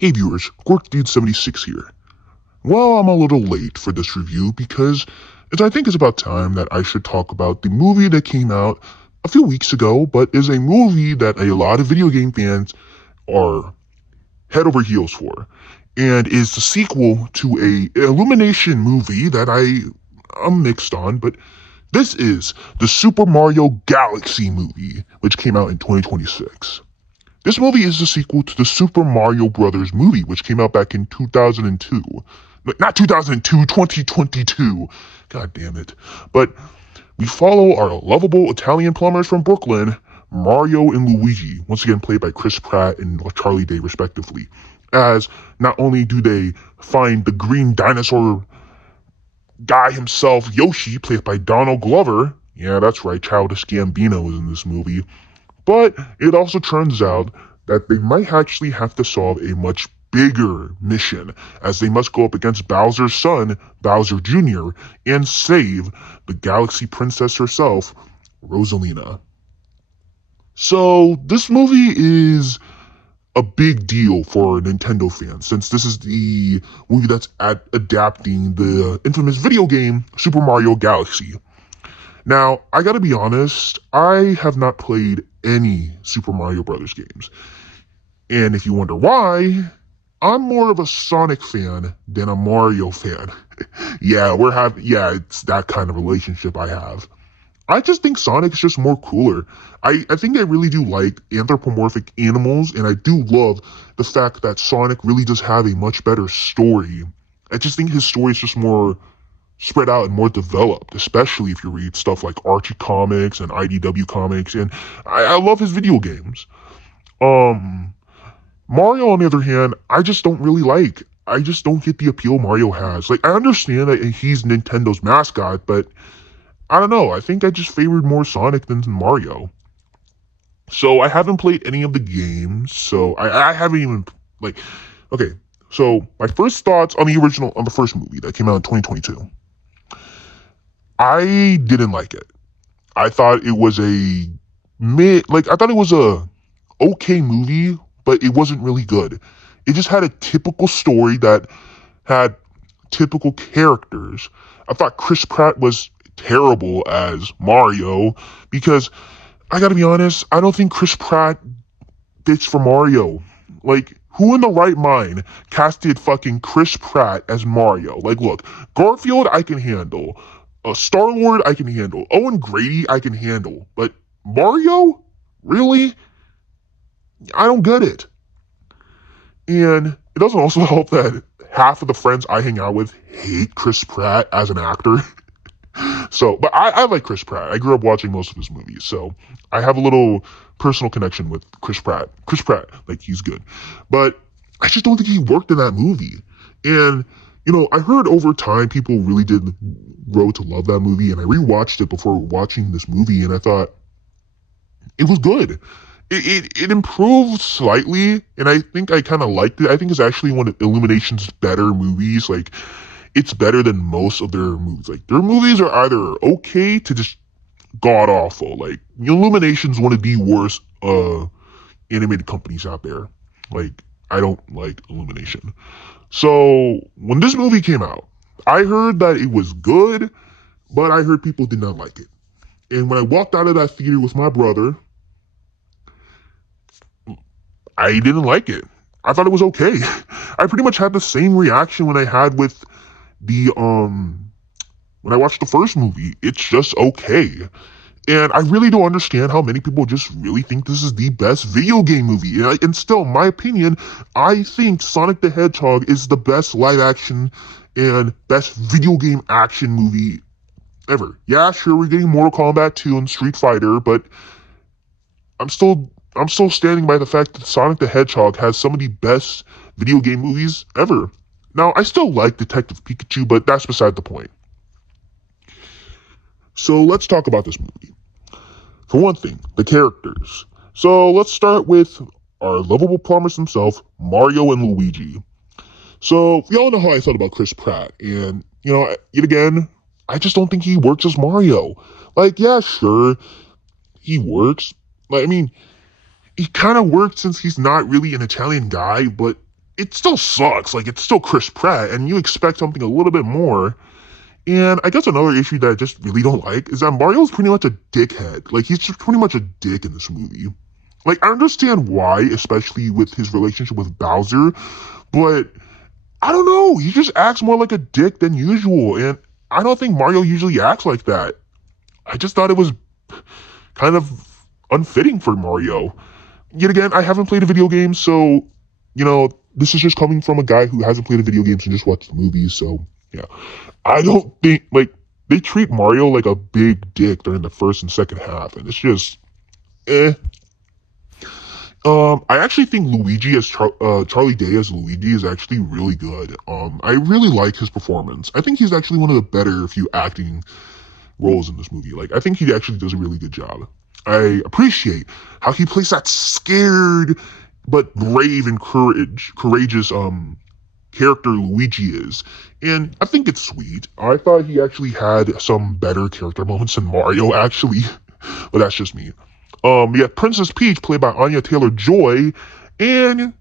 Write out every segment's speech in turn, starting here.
Hey viewers, QuirkDude76 here. Well, I'm a little late for this review because I think it's about time that I should talk about the movie that came out a few weeks ago, but is a movie that a lot of video game fans are head over heels for, and is the sequel to a Illumination movie that I'm mixed on, but this is the Super Mario Galaxy movie, which came out in 2026. This movie is the sequel to the Super Mario Brothers movie, which came out back in 2002. Not 2002, 2022. God damn it. But we follow our lovable Italian plumbers from Brooklyn, Mario and Luigi, once again played by Chris Pratt and Charlie Day respectively, as not only do they find the green dinosaur guy himself, Yoshi, played by Donald Glover. Yeah, that's right, Childish Gambino is in this movie. But it also turns out that they might actually have to solve a much bigger mission, as they must go up against Bowser's son, Bowser Jr., and save the Galaxy Princess herself, Rosalina. So, this movie is a big deal for Nintendo fans, since this is the movie that's adapting the infamous video game, Super Mario Galaxy. Now, I gotta be honest, I have not played any Super Mario Brothers games. And if you wonder why, I'm more of a Sonic fan than a Mario fan. It's that kind of relationship I have. I just think Sonic's just more cooler. I think I really do like anthropomorphic animals, and I do love the fact that Sonic really does have a much better story. I just think his story is just more spread out and more developed, especially if you read stuff like Archie comics and IDW comics, and I love his video games. Mario, on the other hand, I just don't really like. I just don't get the appeal Mario has. Like, I understand that he's Nintendo's mascot, but I don't know. I think I just favored more Sonic than Mario. So I haven't played any of the games, so I haven't even, okay. So my first thoughts on the first movie that came out in 2022. I didn't like it. I thought it was I thought it was a okay movie, but it wasn't really good. It just had a typical story that had typical characters. I thought Chris Pratt was terrible as Mario, because I gotta be honest, I don't think Chris Pratt fits for Mario. Like, who in the right mind casted fucking Chris Pratt as Mario? Like, look, Garfield I can handle. Star-Lord I can handle. Owen Grady I can handle. But Mario? Really? I don't get it. And it doesn't also help that half of the friends I hang out with hate Chris Pratt as an actor. But I like Chris Pratt. I grew up watching most of his movies, so I have a little personal connection with Chris Pratt. Chris Pratt, like, he's good. But I just don't think he worked in that movie. And, I heard over time people really did grow to love that movie, and I rewatched it before watching this movie, and I thought it was good. It improved slightly, and I think I kind of liked it. I think it's actually one of Illumination's better movies. Like, it's better than most of their movies. Like, their movies are either okay to just god awful. Like, Illumination's one of the worst animated companies out there. Like, I don't like Illumination. So when this movie came out, I heard that it was good, but I heard people did not like it. And when I walked out of that theater with my brother, I didn't like it. I thought it was okay. I pretty much had the same reaction when I had with when I watched the first movie. It's just okay. And I really don't understand how many people just really think this is the best video game movie. And still, in my opinion, I think Sonic the Hedgehog is the best live action and best video game action movie ever. Yeah, sure, we're getting Mortal Kombat 2 and Street Fighter, but I'm still standing by the fact that Sonic the Hedgehog has some of the best video game movies ever. Now, I still like Detective Pikachu, but that's beside the point. So let's talk about this movie. For one thing, the characters. So let's start with our lovable plumbers himself, Mario and Luigi. So we all know how I felt about Chris Pratt, and, yet again, I just don't think he works as Mario. Like, yeah, sure, he works. Like, I mean, he kind of works since he's not really an Italian guy, but it still sucks. Like, it's still Chris Pratt, and you expect something a little bit more. And I guess another issue that I just really don't like is that Mario's pretty much a dickhead. Like, he's just pretty much a dick in this movie. Like, I understand why, especially with his relationship with Bowser, but I don't know. He just acts more like a dick than usual, and I don't think Mario usually acts like that. I just thought it was kind of unfitting for Mario. Yet again, I haven't played a video game, so, this is just coming from a guy who hasn't played a video game and just watched the movies, so, yeah. I don't think, like, they treat Mario like a big dick during the first and second half, and it's just, eh. I actually think Luigi as Charlie Day as Luigi is actually really good. I really like his performance. I think he's actually one of the better few acting roles in this movie. Like, I think he actually does a really good job. I appreciate how he plays that scared but brave and courageous character Luigi is. And I think it's sweet. I thought he actually had some better character moments than Mario, actually. But that's just me. We have Princess Peach, played by Anya Taylor-Joy, and,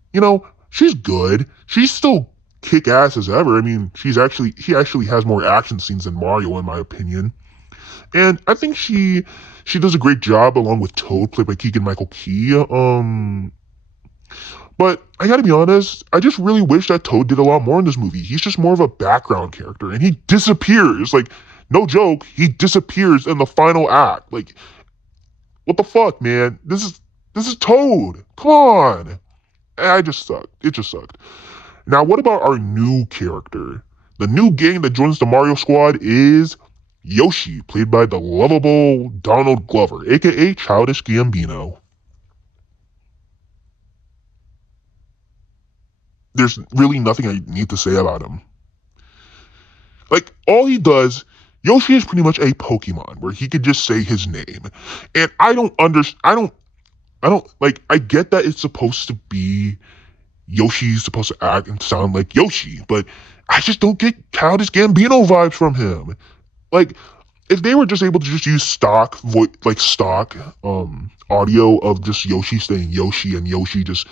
she's good. She's still kick-ass as ever. I mean, he actually has more action scenes than Mario, in my opinion. And I think she does a great job along with Toad, played by Keegan-Michael Key. But I gotta be honest, I just really wish that Toad did a lot more in this movie. He's just more of a background character, and he disappears. Like, no joke, he disappears in the final act. Like, what the fuck, man? This is Toad. Come on. I just sucked. It just sucked. Now, what about our new character? The new gang that joins the Mario squad is Yoshi, played by the lovable Donald Glover, aka Childish Gambino. There's really nothing I need to say about him. Like, all he does, Yoshi is pretty much a Pokemon where he could just say his name. And I get that it's supposed to be Yoshi's supposed to act and sound like Yoshi, but I just don't get Childish Gambino vibes from him. Like, if they were just able to just use stock audio of just Yoshi saying Yoshi and Yoshi just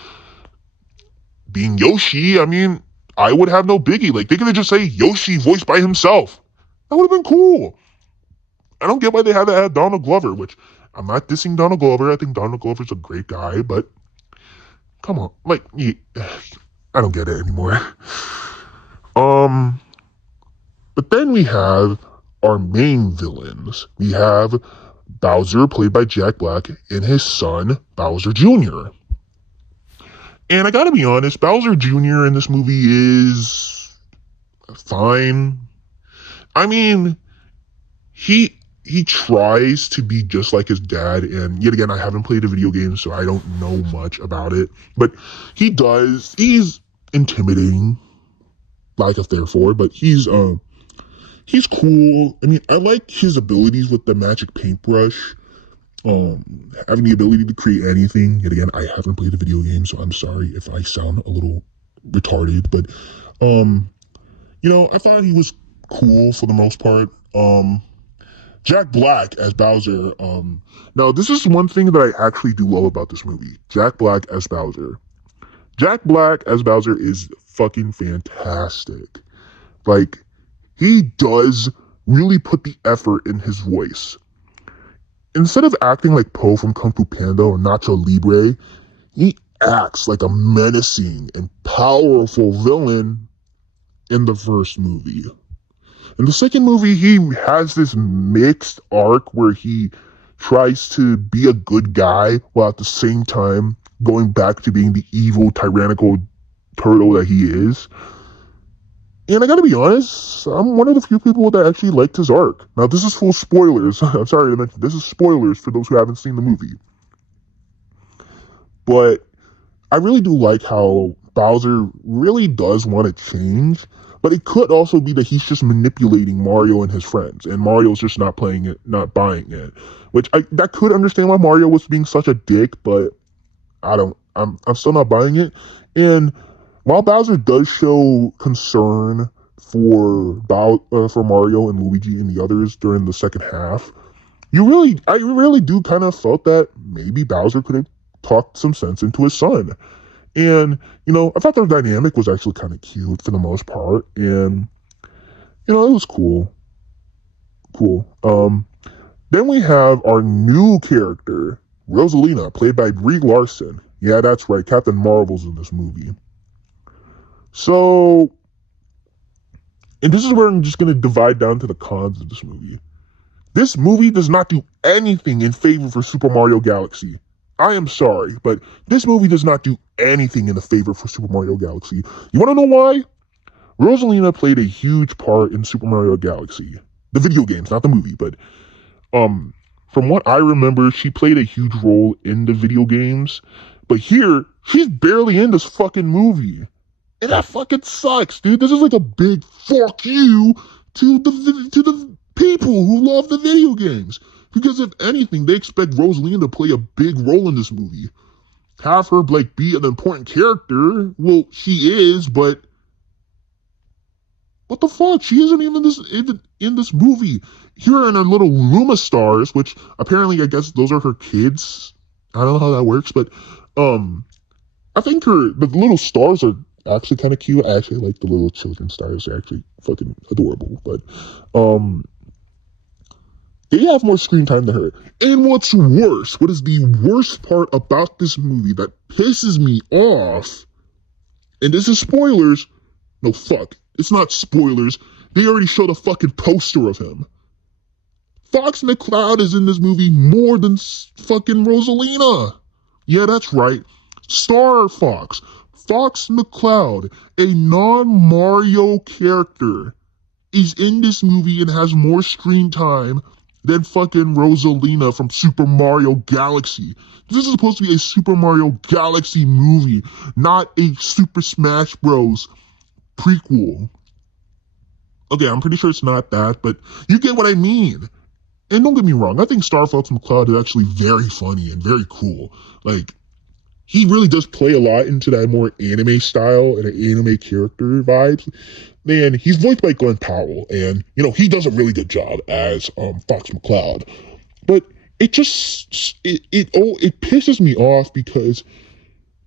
being Yoshi, I mean, I would have no biggie. Like, they could just say Yoshi voiced by himself. That would have been cool. I don't get why they had to add Donald Glover, which I'm not dissing Donald Glover. I think Donald Glover's a great guy, but come on. Like, I don't get it anymore. But then we have our main villains. We have Bowser, played by Jack Black, and his son, Bowser Jr. And I gotta be honest, Bowser Jr. in this movie is fine. I mean, he tries to be just like his dad, and yet again, I haven't played a video game, so I don't know much about it. But he's intimidating, like us therefore, but he's cool. I mean, I like his abilities with the magic paintbrush. Having the ability to create anything. Yet again, I haven't played a video game, so I'm sorry if I sound a little retarded, but, I thought he was cool for the most part. Jack Black as Bowser. Now this is one thing that I actually do love about this movie. Jack Black as Bowser. Jack Black as Bowser is fucking fantastic. Like, he does really put the effort in his voice. Instead of acting like Po from Kung Fu Panda or Nacho Libre, he acts like a menacing and powerful villain in the first movie. In the second movie, he has this mixed arc where he tries to be a good guy while at the same time going back to being the evil, tyrannical turtle that he is. And I gotta be honest, I'm one of the few people that actually liked his arc. Now, this is full spoilers. I'm sorry to mention, this is spoilers for those who haven't seen the movie. But I really do like how Bowser really does want to change, but it could also be that he's just manipulating Mario and his friends, and Mario's just not playing it, not buying it. Which I could understand why Mario was being such a dick, but I'm still not buying it. And while Bowser does show concern for Mario and Luigi and the others during the second half, I really do kind of felt that maybe Bowser could have talked some sense into his son. And, I thought their dynamic was actually kind of cute for the most part. And, it was cool. Cool. Then we have our new character, Rosalina, played by Brie Larson. Yeah, that's right. Captain Marvel's in this movie. So, and this is where I'm just going to divide down to the cons of this movie. This movie does not do anything in favor for Super Mario Galaxy. I am sorry, but this movie does not do anything in the favor for Super Mario Galaxy. You want to know why? Rosalina played a huge part in Super Mario Galaxy. The video games, not the movie, but from what I remember, she played a huge role in the video games. But here, she's barely in this fucking movie. And that fucking sucks, dude. This is like a big fuck you to the people who love the video games. Because if anything, they expect Rosalina to play a big role in this movie. Have her like be an important character. Well, she is, but what the fuck? She isn't even in this movie. Here are her little Luma stars, which apparently I guess those are her kids. I don't know how that works, but I think the little stars are actually kind of cute. I actually like the little children stars. They're actually fucking adorable. But they have more screen time than her. And what's worse, what is the worst part about this movie that pisses me off, and this is spoilers, no fuck, it's not spoilers, they already showed a fucking poster of him. Fox McCloud is in this movie more than fucking Rosalina. Yeah, that's right. Star Fox. Fox McCloud, a non-Mario character, is in this movie and has more screen time than fucking Rosalina from Super Mario Galaxy. This is supposed to be a Super Mario Galaxy movie, not a Super Smash Bros. Prequel. Okay, I'm pretty sure it's not that, but you get what I mean. And don't get me wrong, I think Star Fox McCloud is actually very funny and very cool. Like, he really does play a lot into that more anime style and anime character vibes. Man, he's voiced by Glenn Powell, and, he does a really good job as Fox McCloud. But it just, it pisses me off because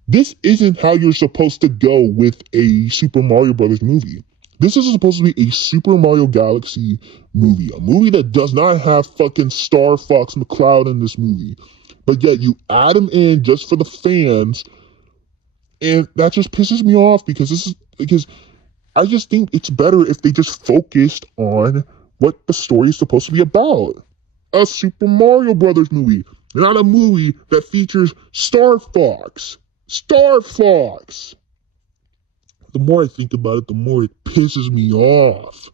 this isn't how you're supposed to go with a Super Mario Brothers movie. This is supposed to be a Super Mario Galaxy movie, a movie that does not have fucking Star Fox McCloud in this movie. But yet you add him in just for the fans, and that just pisses me off because I just think it's better if they just focused on what the story is supposed to be about. A Super Mario Brothers movie, not a movie that features Star Fox. Star Fox! The more I think about it, the more it pisses me off.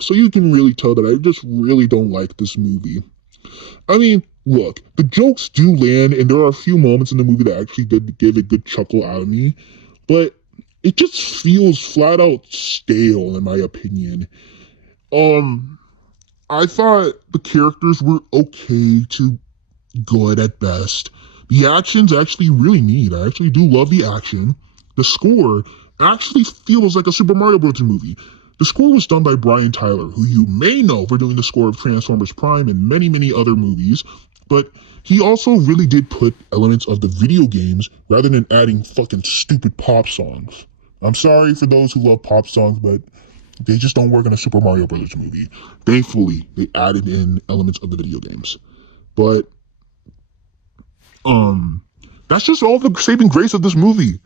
So you can really tell that I just really don't like this movie. I mean, look, the jokes do land, and there are a few moments in the movie that actually did give a good chuckle out of me, but it just feels flat out stale, in my opinion. I thought the characters were okay to good at best. The action's actually really neat. I actually do love the action. The score actually feels like a Super Mario Bros. Movie. The score was done by Brian Tyler, who you may know for doing the score of Transformers Prime and many, many other movies, but he also really did put elements of the video games rather than adding fucking stupid pop songs. I'm sorry for those who love pop songs, but they just don't work in a Super Mario Bros. Movie. Thankfully, they added in elements of the video games. But, that's just all the saving grace of this movie.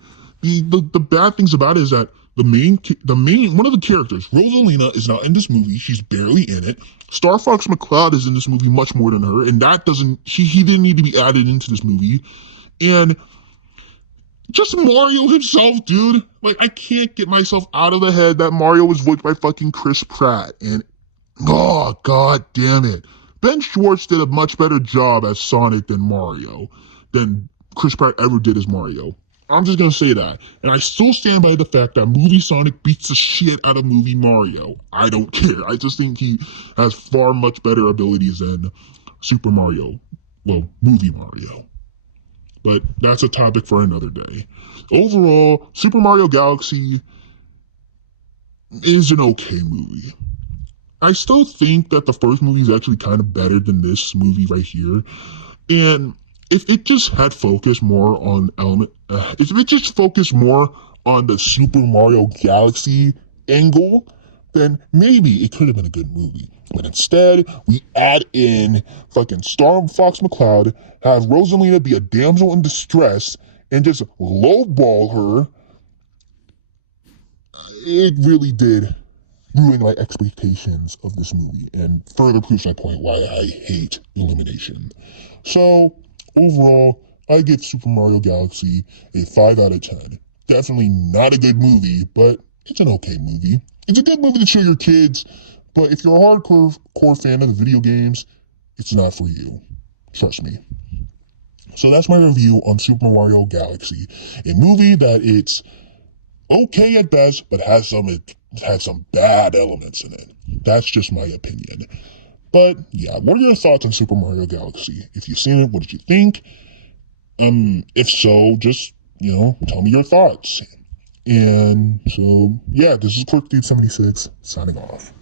The bad things about it is that one of the characters, Rosalina, is not in this movie. She's barely in it. Star Fox McCloud is in this movie much more than her, and he didn't need to be added into this movie. And just Mario himself, dude. Like, I can't get myself out of the head that Mario was voiced by fucking Chris Pratt. And, oh, god damn it. Ben Schwartz did a much better job as Sonic than Chris Pratt ever did as Mario. I'm just gonna say that. And I still stand by the fact that movie Sonic beats the shit out of movie Mario. I don't care. I just think he has far much better abilities than Super Mario. Well, movie Mario. But that's a topic for another day. Overall, Super Mario Galaxy is an okay movie. I still think that the first movie is actually kind of better than this movie right here. And if it just had focused more on if it just focused more on the Super Mario Galaxy angle, then maybe it could have been a good movie. But instead, we add in fucking Star Fox McCloud, have Rosalina be a damsel in distress, and just lowball her. It really did ruin my expectations of this movie and further proves my point why I hate Illumination. So, overall, I give Super Mario Galaxy a 5 out of 10. Definitely not a good movie, but it's an okay movie. It's a good movie to show your kids, but if you're a hardcore fan of the video games, it's not for you. Trust me. So that's my review on Super Mario Galaxy, a movie that it's okay at best, but has some bad elements in it. That's just my opinion. But yeah, what are your thoughts on Super Mario Galaxy? If you've seen it, what did you think? If so, just tell me your thoughts. And so yeah, this is Quirk Dude 76 signing off.